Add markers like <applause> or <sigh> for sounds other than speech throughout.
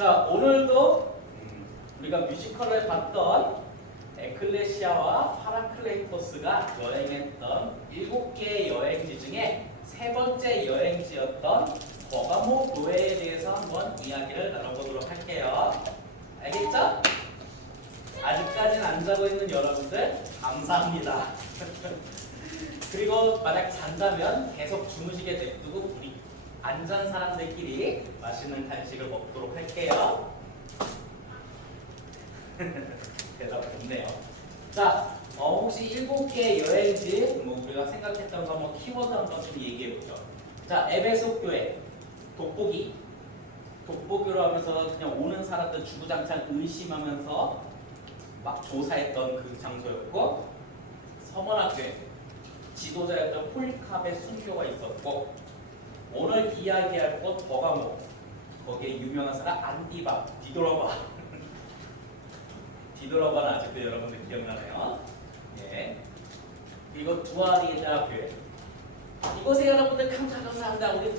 자, 오늘도 음, 우리가 뮤지컬을 봤던 에클레시아와 파라클레이토스가 여행했던 일곱 개의 여행지 중에 세 번째 여행지였던 버가모 교회에 대해서 한번 이야기를 나눠보도록 할게요. 알겠죠? 아직까지는 안 자고 있는 여러분들 감사합니다. <laughs> 그리고 만약 잔다면 계속 주무시게 냅두고 우리 안잔 사람들끼리 맛있는 간식을 먹도록 할게요. <laughs> 대답 좋네요. 자, 어, 혹시 일곱 개 여행지 뭐 우리가 생각했던 거 한번 키워드 한번 좀 얘기해 보죠. 자, 에베소 교회 돋보기 돋보기로 하면서 그냥 오는 사람들 주구장창 의심하면서 막 조사했던 그 장소였고 서머나교회 지도자였던 폴리캅의 순교가 있었고 오늘 이야기할 곳 버가모 거기에 유명한 사람 안디바 디도라바 <laughs> 디도라바는 아직도 여러분들 기억나나요? 예. 그리고 교회 이곳에 여러분들 감사합니다 우리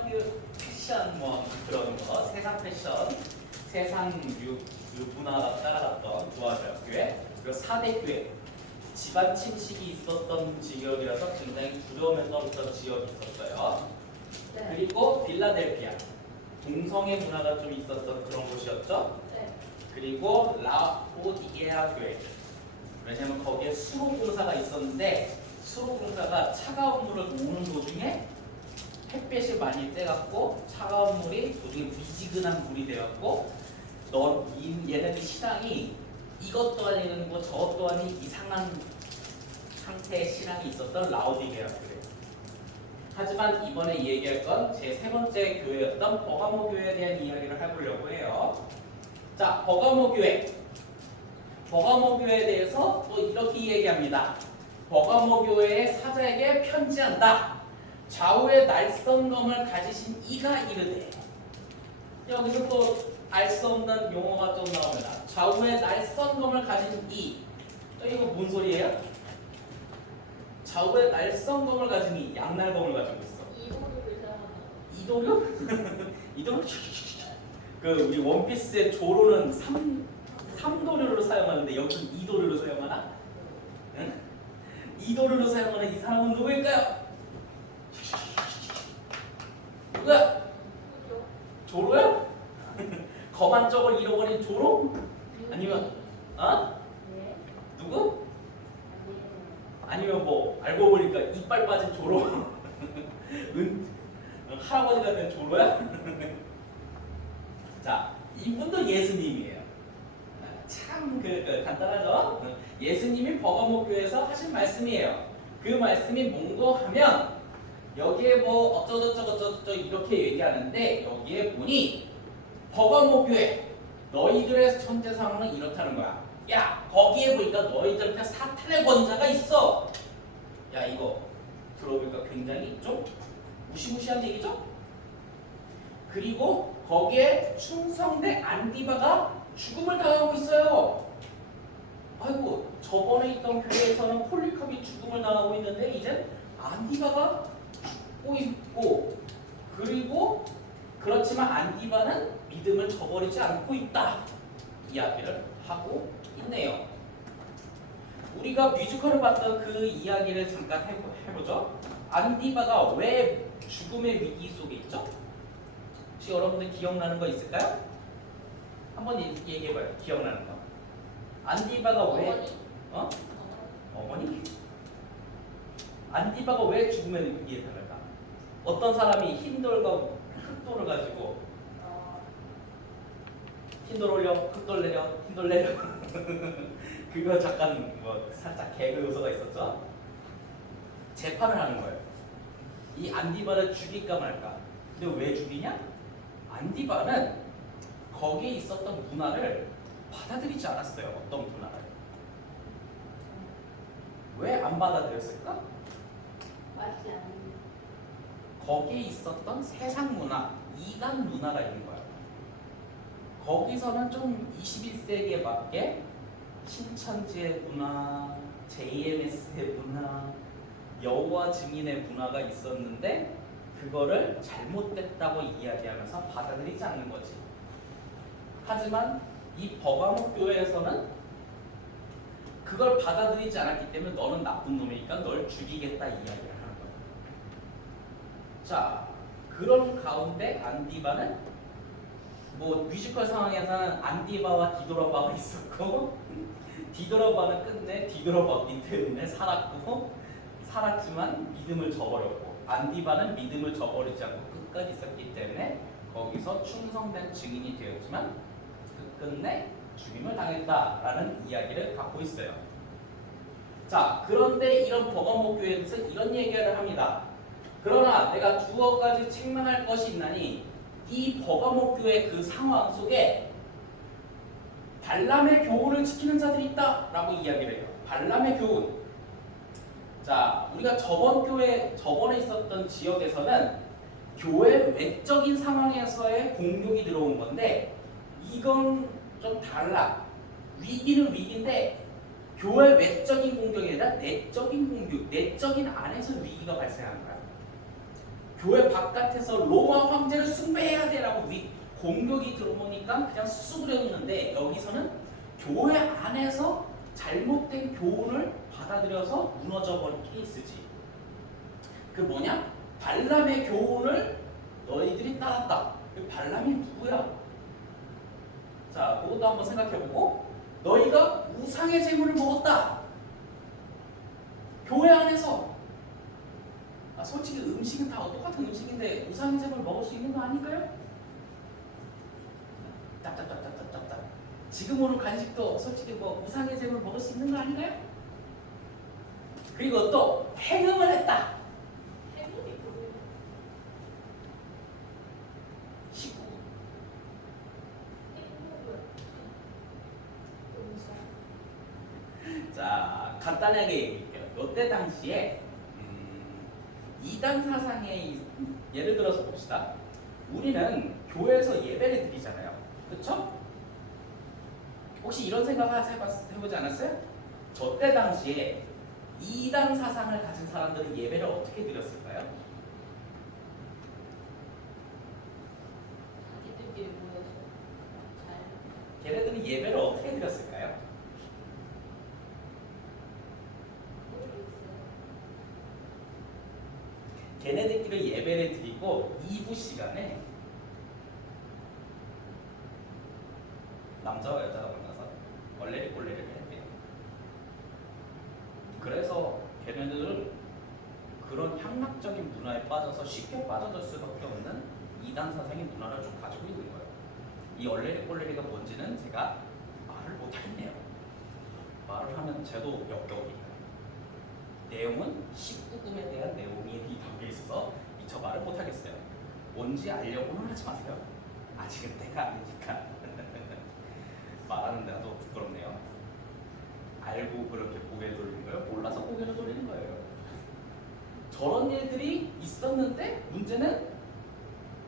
그 패션 뭐 그런 거 세상 패션 세상 유, 유 문화가 따라갔던 교회 그리고 사대 교회 집안 침식이 있었던 지역이라서 굉장히 두려움에 떨었던 지역이 있었어요. 네. 그리고 빌라델피아 동성애 문화가 좀 있었던 그런 곳이었죠. 네. 그리고 라오디게아 교회 왜냐면 거기에 수로 공사가 있었는데 수로 공사가 차가운 물을 오는 도중에 햇볕이 많이 쬐갖고 차가운 물이 도중에 미지근한 물이 돼갖고 너 이- 얘네들 신앙이 이것도 아니고 저것도 아닌 이상한 상태의 신앙이 있었던 라오디게아 교회. 하지만 이번에 얘기할 건 제 세 번째 교회였던 버가모 교회에 대한 이야기를 해보려고 해요. 자, 버가모 교회. 버가모 교회에 대해서 또 이렇게 얘기합니다. 버가모 교회의 사자에게 편지한다. 좌우에 날성검을 가지신 이가 이르되 여기서 또 알 수 없는 용어가 좀 나옵니다. 좌우에 날성검을 가진 이. 어, 이거 뭔 소리예요? 좌우에 날성검을 이, 양날검을 가지고 있어. 이도류? 이도류? <laughs> 그 우리 원피스의 조로는 3, 삼도류를 사용하는데 여기는 2도류를 사용하나? 응? 2도류를 사용하는 이 사람은 누구일까요? 누구죠? 조로야? <laughs> 검한 쪽을 잃어버린 조로? 아니면 어? 네. 누구? 아니면 뭐 알고 보니까 이빨 빠진 조로? <laughs> 은 할아버지가 된 조로야? <laughs> 자, 이분도 예수님이에요. 참 그, 그 간단하죠? 예수님이 버거목교에서 하신 말씀이에요. 그 말씀이 뭔고 하면 여기에 뭐 어쩌고저쩌고 이렇게 얘기하는데 여기에 보니 버거목교회 너희들의 현재 상황은 이렇다는 거야. 야 거기에 보니까 너희들한테 사탄의 권자가 있어. 야 이거 들어보니까 굉장히 좀 무시무시한 얘기죠? 그리고 거기에 충성대 안디바가 죽음을 당하고 있어요. 아이고 저번에 있던 교회에서는 폴리캅이 죽음을 당하고 있는데 이제 안디바가 죽고 있고 그리고 그렇지만 안디바는 믿음을 저버리지 않고 있다 이야기를 하고 있네요. 우리가 뮤지컬을 봤던 그 이야기를 잠깐 해보, 해보죠. 안디바가 왜 죽음의 위기 속에 있죠? 혹시 여러분들 기억나는 거 있을까요? 한번 얘- 얘기해봐요. 기억나는 거. 안디바가 왜 어머니? 어? 어머니? 안디바가 왜 죽음의 위기에 달할까? 어떤 사람이 흰 돌과 흑돌을 가지고 어, 흰돌 올려, 흑돌 내려, 흰돌 내려. <laughs> 그거 잠깐 뭐 살짝 개그 요소가 있었죠. 재판을 하는 거예요. 이 안디바를 죽일까 말까. 근데 왜 죽이냐? 안디바는 거기에 있었던 문화를 받아들이지 않았어요. 어떤 문화를. 왜 안 받아들였을까? 맛이 안 거기에 있었던 세상 문화, 이단 문화가 있는 거야. 거기서는 좀 21세기에 맞게 신천지의 문화, JMS의 문화, 여호와 증인의 문화가 있었는데 그거를 잘못됐다고 이야기하면서 받아들이지 않는 거지. 하지만 이 버가목 교회에서는 그걸 받아들이지 않았기 때문에 너는 나쁜 놈이니까 널 죽이겠다 이야기를 하는 거예요. 자, 그런 가운데 안디바는 뭐 뮤지컬 상황에서는 안디바와 디도라바가 있었고 디도라바는 끝내 디도라바기 때문에 살았고 살았지만 믿음을 저버렸고 안디바는 믿음을 저버리지 않고 끝까지 있었기 때문에 거기서 충성된 증인이 되었지만 그 끝내 죽임을 당했다라는 이야기를 갖고 있어요. 자, 그런데 이런 버거목 교회에서 이런 얘기를 합니다. 그러나 내가 두어 가지 책망할 것이 있나니 이 버가목 교회 그 상황 속에 발람의 교훈을 지키는 자들이 있다라고 이야기를 해요. 발람의 교훈. 자, 우리가 저번 교회 저번에 있었던 지역에서는 교회 외적인 상황에서의 공격이 들어온 건데 이건 좀 달라. 위기는 위기인데 교회 외적인 공격이 아니라 내적인 공격, 내적인 안에서 위기가 발생하는 거야. 교회 바깥에서 로마 황제를 숭배해야 돼라고 위, 공격이 들어오니까 그냥 수그려놓는데 여기서는 교회 안에서 잘못된 교훈을 받아들여서 무너져 버린 케이스지. 그 뭐냐? 발람의 교훈을 너희들이 따랐다. 그 발람이 누구야? 자, 그것도 한번 생각해보고 너희가 우상의 재물을 먹었다. 교회 안에서 아, 솔직히 음식은 다 똑같은 음식인데 우상의 재물 먹을 수 있는 거 아닐까요? 딱딱딱딱딱딱. 지금 오는 간식도 솔직히 뭐 우상의 재물 먹을 수 있는 거 아닌가요? 그리고 또 행음을 했다. 해물이 뭐예요? 식구. 해물은 음식. 자, 간단하게 얘기할게요. 이때 당시에 음, 이단 사상의 예를 들어서 봅시다. 우리는 교회에서 예배를 드리잖아요. 그렇죠? 혹시 이런 생각 해봤- 해보지 않았어요? 저 때 당시에 이단 사상을 가진 사람들은 예배를 어떻게 드렸을까요? 걔네들은 예배를 어떻게 드렸을까요? 걔네들끼리 예배를 드리고 2부 시간에 남자와 여자가 만나서 얼레리 꼴레리를 했대요. 그래서 걔네들은 그런 향락적인 문화에 빠져서 쉽게 빠져들 수밖에 없는 이단 사상의 문화를 좀 가지고 있는 거예요. 이 얼레리 꼴레리가 뭔지는 제가 말을 못하겠네요. 말을 하면 제도 역겨우니까. 내용은 19금에 대한 내용이 담겨 있어서 미처 말을 못하겠어요. 뭔지 알려고는 하지 마세요. 아직은 때가 아니니까. <laughs> 말하는 더 부끄럽네요. 알고 그렇게 고개 돌리는 거예요? 몰라서 고개를 돌리는 거예요. 저런 일들이 있었는데 문제는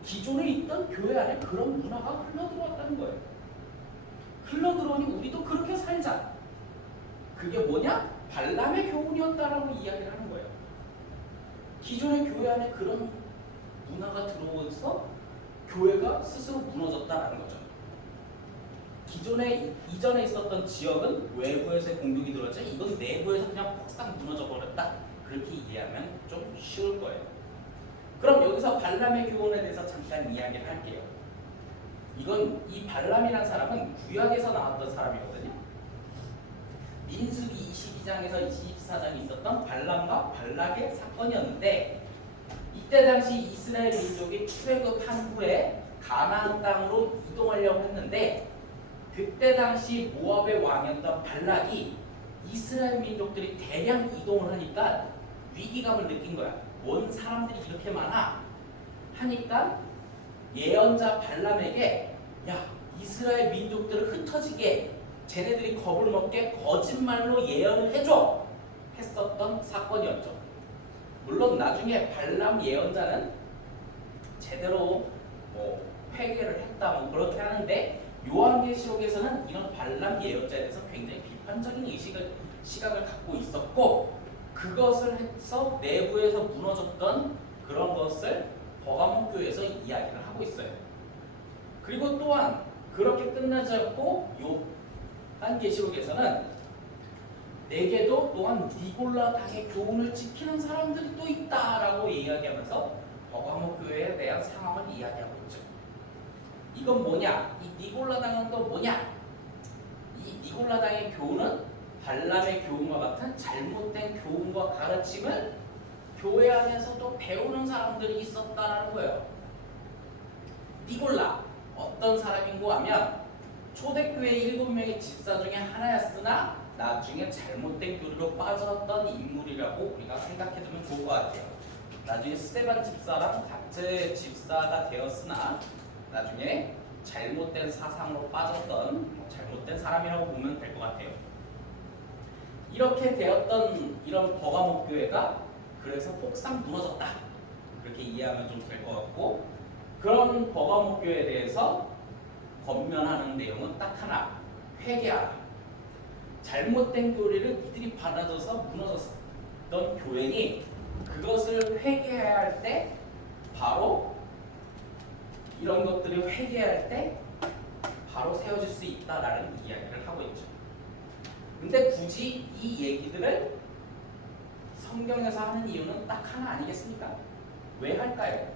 기존에 있던 교회 안에 그런 문화가 흘러들어왔다는 거예요. 흘러들어오니 우리도 그렇게 살자. 그게 뭐냐? 발람의 교훈이었다라고 이야기를 하는 거예요. 기존의 교회 안에 그런 문화가 들어오면서 교회가 스스로 무너졌다라는 거죠. 기존에 이전에 있었던 지역은 외부에서의 공격이 들어왔지 이건 내부에서 그냥 폭삭 무너져 버렸다. 그렇게 이해하면 좀 쉬울 거예요. 그럼 여기서 발람의 교훈에 대해서 잠깐 이야기를 할게요. 이건 이 발람이라는 사람은 구약에서 나왔던 사람이거든요. 민수기 22장에서 24장에 있었던 발람과 발락의 사건이었는데 이때 당시 이스라엘 민족이 출애굽한 후에 가나안 땅으로 이동하려고 했는데 그때 당시 모압의 왕이었던 발락이 이스라엘 민족들이 대량 이동을 하니까 위기감을 느낀 거야. 뭔 사람들이 이렇게 많아? 하니까 예언자 발람에게 야 이스라엘 민족들을 흩어지게 쟤네들이 겁을 먹게 거짓말로 예언을 해줘 했었던 사건이었죠. 물론 나중에 발람 예언자는 제대로 뭐 회개를 했다 뭐 그렇게 하는데 요한계시록에서는 이런 발람 예언자에 대해서 굉장히 비판적인 의식을 시각을 갖고 있었고 그것을 해서 내부에서 무너졌던 그런 것을 버가몬 교회에서 이야기를 하고 있어요. 그리고 또한 그렇게 끝나지 않고 요 한 계시록에서는 내게도 또한 니골라 당의 교훈을 지키는 사람들이 또 있다라고 이야기하면서 버가모 교회에 대한 상황을 이야기하고 있죠. 이건 뭐냐? 이 니골라 당은 또 뭐냐? 이 니골라 당의 교훈은 발람의 교훈과 같은 잘못된 교훈과 가르침을 교회 안에서도 배우는 사람들이 있었다라는 거예요. 니골라 어떤 사람인고 하면 초대교회 일곱 명의 집사 중에 하나였으나 나중에 잘못된 교리로 빠졌던 인물이라고 우리가 생각해두면 좋을 것 같아요. 나중에 스테반 집사랑 같은 집사가 되었으나 나중에 잘못된 사상으로 빠졌던 뭐 잘못된 사람이라고 보면 될 것 같아요. 이렇게 되었던 이런 버가목 교회가 그래서 폭삭 무너졌다. 그렇게 이해하면 좀 될 것 같고 그런 버가목 교회에 대해서 권면하는 내용은 딱 하나 회개하라. 잘못된 교리를 이들이 받아줘서 무너졌던 교회니 그것을 회개해야 할 때 바로 이런 것들을 회개할 때 바로 세워질 수 있다라는 이야기를 하고 있죠. 근데 굳이 이 얘기들을 성경에서 하는 이유는 딱 하나 아니겠습니까? 왜 할까요?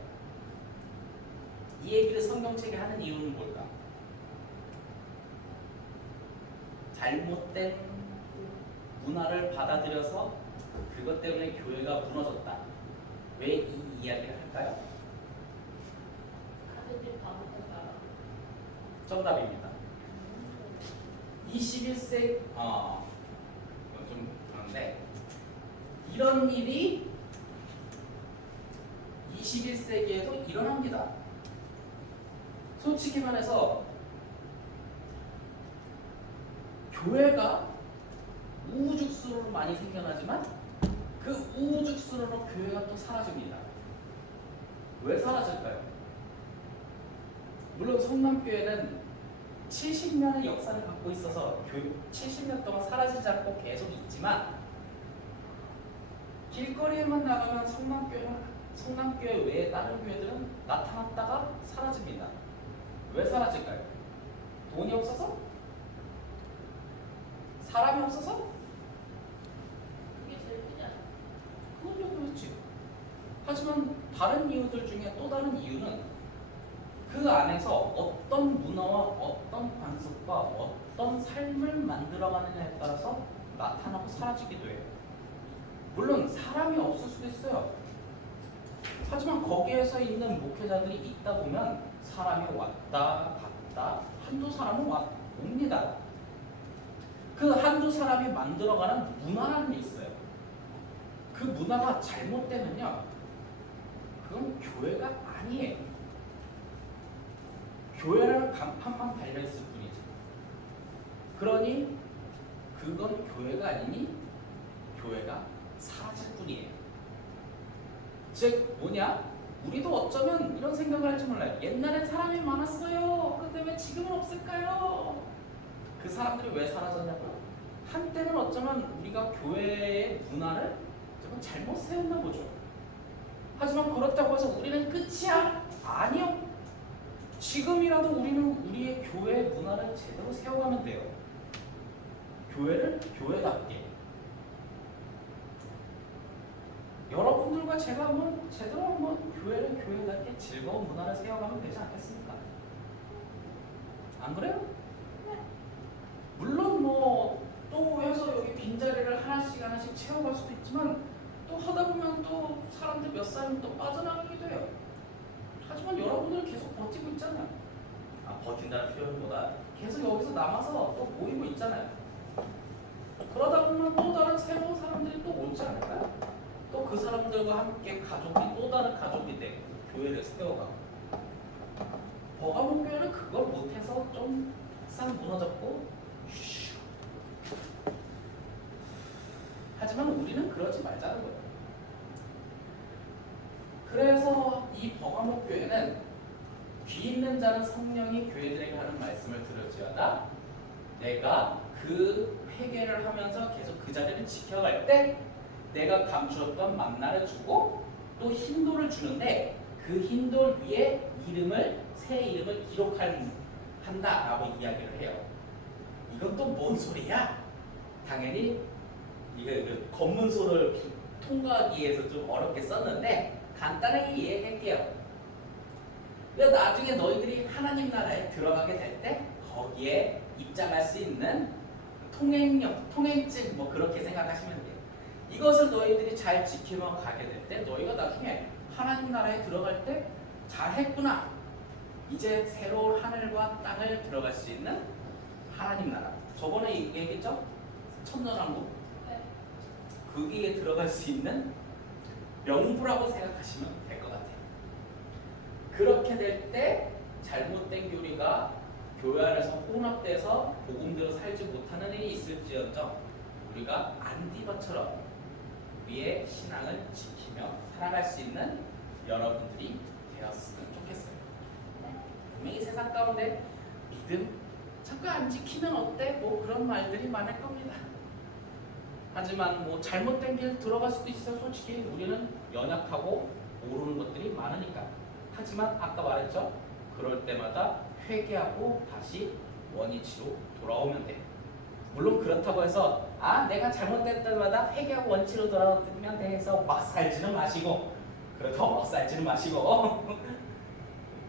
이 얘기를 성경책에 하는 이유는 뭘까? 잘못된 문화를 받아들여서 그것 때문에 교회가 무너졌다. 왜 이 이야기를 할까요? 정답입니다. 21세기 어, 좀 그런데 이런 일이 21세기에도 일어납니다. 솔직히 말해서 교회가 우후죽순으로 많이 생겨나지만 그 우후죽순으로 교회가 또 사라집니다. 왜 사라질까요? 물론 성남교회는 70년의 역사를 갖고 있어서 교 70년 동안 사라지지 않고 계속 있지만 길거리에만 나가면 성남교회는 성남교회 외에 다른 교회들은 나타났다가 사라집니다. 왜 사라질까요? 돈이 없어서? 사람이 없어서? 그게 제일 크지? 그것도 그렇지. 하지만 다른 이유들 중에 또 다른 이유는 그 안에서 어떤 문화와 어떤 관습과 어떤 삶을 만들어가느냐에 따라서 나타나고 사라지기도 해요. 물론 사람이 없을 수도 있어요. 하지만 거기에서 있는 목회자들이 있다 보면 사람이 왔다 갔다 한두 사람은 왔, 옵니다. 그 한두 사람이 만들어가는 문화라는 게 있어요. 그 문화가 잘못되면요, 그건 교회가 아니에요. 교회라는 간판만 달려있을 뿐이지. 그러니 그건 교회가 아니니 교회가 사라질 뿐이에요. 즉 뭐냐? 우리도 어쩌면 이런 생각을 할지 몰라요. 옛날엔 사람이 많았어요. 근데 왜 지금은 없을까요? 그 사람들이 왜 사라졌냐고요? 한때는 어쩌면 우리가 교회의 문화를 조금 잘못 세웠나 보죠. 하지만 그렇다고 해서 우리는 끝이야? 아니요. 지금이라도 우리는 우리의 교회 문화를 제대로 세워가면 돼요. 교회를 교회답게. 여러분들과 제가 한번 제대로 한번 교회를 교회답게 즐거운 문화를 세워가면 되지 않겠습니까? 안 그래요? 물론 뭐 또 해서 여기 빈자리를 하나씩 하나씩 채워갈 수도 있지만 또 하다 보면 또 사람들 몇 사람이 또 빠져나가기도 해요. 하지만 여러분들은 계속 버티고 있잖아요. 아 버틴다는 표현보다 계속 여기서 남아서 또 모이고 있잖아요. 그러다 보면 또 다른 새로운 사람들이 또 오지 않을까요? 또 그 사람들과 함께 가족이 또 다른 가족이 되고 교회를 세워가고 버가목 교회는 그걸 못해서 좀싹 무너졌고 슈. 하지만 우리는 그러지 말자는 거예요. 그래서 이 버가목 교회는 귀 있는 자는 성령이 교회들에게 하는 말씀을 들을지어다 내가 그 회개를 하면서 계속 그 자리를 지켜갈 때 내가 감추었던 만나를 주고 또 흰돌을 주는데 그 흰돌 위에 이름을 새 이름을 기록할 한다라고 이야기를 해요. 이건 또 뭔 소리야? 당연히 이게 그 검문 소를 통과하기 위해서 좀 어렵게 썼는데 간단하게 이해할게요. 왜 나중에 너희들이 하나님 나라에 들어가게 될 때 거기에 입장할 수 있는 통행력, 통행증 뭐 그렇게 생각하시면 돼요. 이것을 너희들이 잘 지키며 가게 될 때 너희가 나중에 하나님 나라에 들어갈 때 잘했구나. 이제 새로운 하늘과 땅을 들어갈 수 있는 하나님 나라. 저번에 얘기했죠? 천년왕국. 네. 거기에 들어갈 수 있는 명부라고 생각하시면 될 것 같아요. 그렇게 될 때 잘못된 교리가 교회 안에서 혼합돼서 복음대로 살지 못하는 일이 있을지언정 우리가 안디바처럼 우리의 신앙을 지키며 살아갈 수 있는 여러분들이 되었으면 좋겠어요. 분명히 세상 가운데 믿음 자꾸 안 지키면 어때? 뭐 그런 말들이 많을 겁니다. 하지만 뭐 잘못된 길 들어갈 수도 있어요. 솔직히 우리는 연약하고 모르는 것들이 많으니까. 하지만 아까 말했죠. 그럴 때마다 회개하고 다시 원위치로 돌아오면 돼. 물론 그렇다고 해서 아 내가 잘못될 때마다 회개하고 원치로 돌아오면 돼 해서 막 살지는 마시고 그렇다고 막 살지는 마시고 <laughs>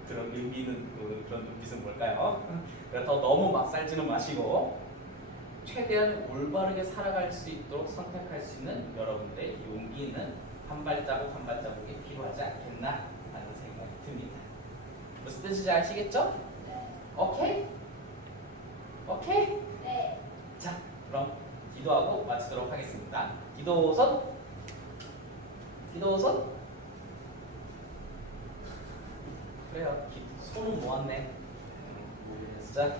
그런 의미는 그- 그런 눈빛은 뭘까요? 그렇다고 너무 막 살지는 마시고 최대한 올바르게 살아갈 수 있도록 선택할 수 있는 여러분들의 용기는 한 발자국 한 발자국이 필요하지 않겠나 하는 생각이 듭니다. 무슨 뜻인지 아시겠죠? 네. 오케이? 오케이? 네. 자, 그럼 기도하고 마치도록 하겠습니다. 기도선? 기도선? 그래요. 기, 손은 모았네. 자,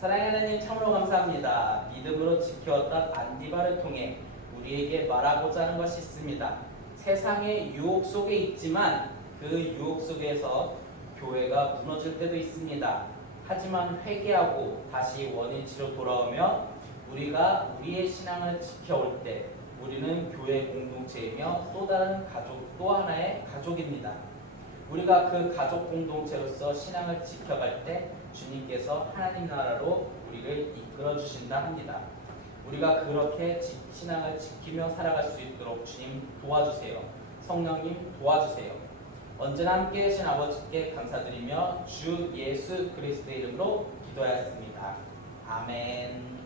사랑하는 하나님 참으로 감사합니다. 믿음으로 지켜왔던 안디바를 통해 우리에게 말하고자 하는 것이 있습니다. 세상의 유혹 속에 있지만 그 유혹 속에서 교회가 무너질 때도 있습니다. 하지만 회개하고 다시 원위치로 돌아오며 우리가 우리의 신앙을 지켜올 때 우리는 교회 공동체이며 또 다른 가족 또 하나의 가족입니다. 우리가 그 가족 공동체로서 신앙을 지켜갈 때 주님께서 하나님 나라로 우리를 이끌어 주신다 합니다. 우리가 그렇게 지- 신앙을 지키며 살아갈 수 있도록 주님 도와주세요. 성령님 도와주세요. 언제나 함께 계신 아버지께 감사드리며 주 예수 그리스도의 이름으로 기도하였습니다. 아멘.